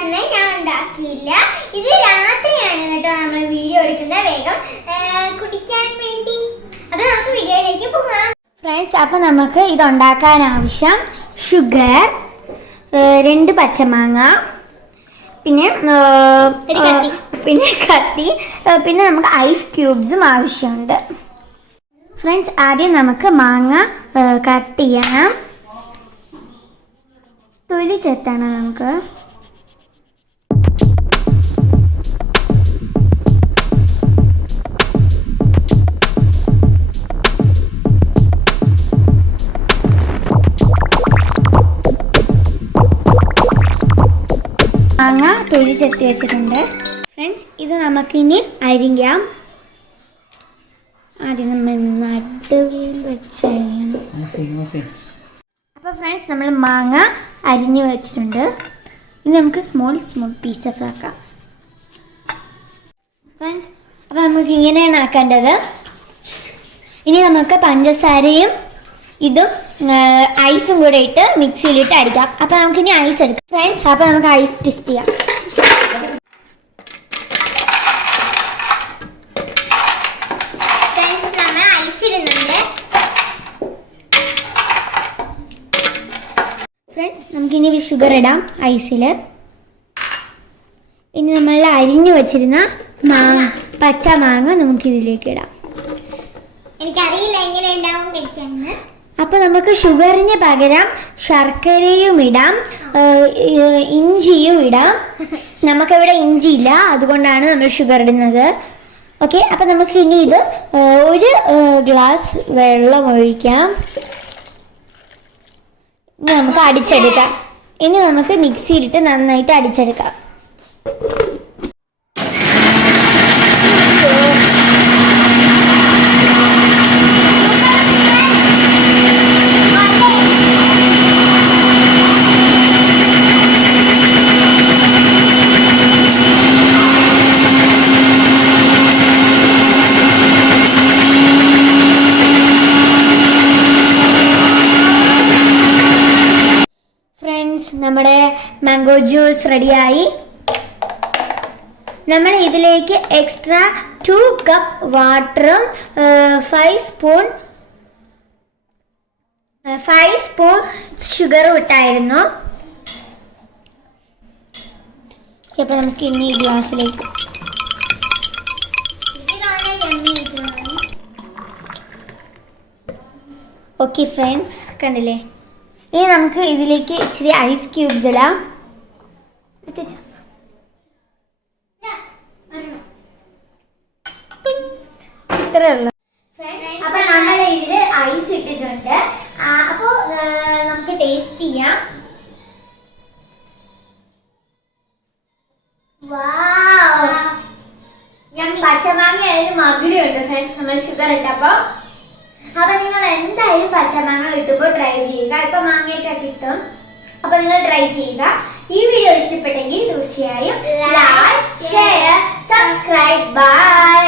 ഉണ്ടാക്കുന്നത്, ഞാൻ ഉണ്ടാക്കിയില്ല. ഇത് രാത്രിയാണ് കേട്ടോ നമ്മൾ വീഡിയോ എടുക്കുന്നത്, വേഗം കുടിക്കാൻ വേണ്ടി. അപ്പോൾ നമുക്ക് വീഡിയോയിലേക്ക് പോകാം ഫ്രണ്ട്സ്. അപ്പോൾ നമുക്ക് ഇതുണ്ടാക്കാൻ ആവശ്യം ഷുഗർ, 2 പച്ചമാങ്ങ, പിന്നെ കത്തി, പിന്നെ നമുക്ക് ഐസ് ക്യൂബ്സും ആവശ്യമുണ്ട്. ഫ്രണ്ട്സ്, ആദ്യം നമുക്ക് മാങ്ങ കട്ട് ചെയ്യണം. തൊലി ചെത്തണം നമുക്ക്. മാങ്ങ തൊലി ചെത്തി വെച്ചിട്ടുണ്ട്. ഫ്രണ്ട്സ്, ഇത് നമുക്കിനി അരിയാം. ആദ്യം നമ്മൾ നടുവിൽ വെച്ച് അരിയണം. അപ്പോൾ ഫ്രണ്ട്സ്, നമ്മൾ മാങ്ങ അരിഞ്ഞു വെച്ചിട്ടുണ്ട്. ഇനി നമുക്ക് സ്മോൾ പീസസ് ആക്കാം. ഫ്രണ്ട്സ്, അപ്പോൾ നമുക്ക് ഇങ്ങനെയാണ് ആക്കേണ്ടത്. ഇനി നമുക്ക് പഞ്ചസാരയും ഇതും ഐസും കൂടെ ഇട്ട് മിക്സിയിലിട്ട് അടിക്കാം. അപ്പോൾ നമുക്കിനി ഐസ് എടുക്കാം. ഫ്രണ്ട്സ്, അപ്പോൾ നമുക്ക് ഐസ് ട്വിസ്റ്റ് ചെയ്യാം. ഫ്രണ്ട്സ്, നമ്മൾ ഐസ് ഇടുന്നുണ്ട്. ഫ്രണ്ട്സ്, നമുക്കിനി ഷുഗർ ഇടാം ഐസിൽ. ഇനി നമ്മൾ അരിഞ്ഞു വെച്ചിരുന്ന പച്ച മാങ്ങ നമുക്കിതിലേക്ക് ഇടാം. എനിക്കറിയില്ല എങ്ങനെ ഉണ്ടാവും കഴിക്കാമെന്ന്. അപ്പോൾ നമുക്ക് ഷുഗറിന് പകരം ശർക്കരയും ഇടാം, ഇഞ്ചിയും ഇടാം. നമുക്കിവിടെ ഇഞ്ചി ഇല്ല, അതുകൊണ്ടാണ് നമ്മൾ ഷുഗർ ഇടുന്നത്. ഓക്കെ, അപ്പോൾ നമുക്ക് ഇനി ഇത് 1 ഗ്ലാസ് വെള്ളം ഒഴിക്കാം. ഇനി നമുക്ക് അടിച്ചെടുക്കാം. ഇനി നമുക്ക് മിക്സിയിലിട്ട് നന്നായിട്ട് അടിച്ചെടുക്കാം. നമ്മുടെ മാംഗോ ജ്യൂസ് റെഡിയായി. നമ്മൾ ഇതിലേക്ക് എക്സ്ട്രാ 2 കപ്പ് വാട്ടറും 5 സ്പൂൺ ഷുഗറും ഇട്ടായിരുന്നു. അപ്പോൾ നമുക്ക് ഇനി ഈ ഗ്ലാസ്സിലേക്ക് ഓക്കെ ഫ്രണ്ട്സ്, കണ്ടില്ലേ? ഇനി നമുക്ക് ഇതിലേക്ക് ഇച്ചിരി ഐസ് ക്യൂബ്സ് ഇടാം. ഇത്രയുള്ളൂ. അപ്പോൾ നമ്മൾ ഇതിൽ ഐസ് ഇട്ടിട്ടുണ്ട്. അപ്പോൾ നമുക്ക് ടേസ്റ്റ് ചെയ്യാം. പച്ചമാങ്ങ ആയാലും മധുരമുണ്ട് ഫ്രണ്ട്സ്, നമ്മൾ ഷുഗർ ഇട്ടപ്പോൾ. അപ്പോൾ നിങ്ങൾ എന്തായാലും പച്ചമാങ്ങ കിട്ടുമ്പോൾ ട്രൈ ചെയ്യുക. ഇപ്പം മാങ്ങയൊക്കെ കിട്ടും, അപ്പോൾ നിങ്ങൾ ട്രൈ ചെയ്യുക. ഈ വീഡിയോ ഇഷ്ടപ്പെട്ടെങ്കിൽ തീർച്ചയായും ലൈക്ക്, ഷെയർ, സബ്സ്ക്രൈബ്. ബൈ.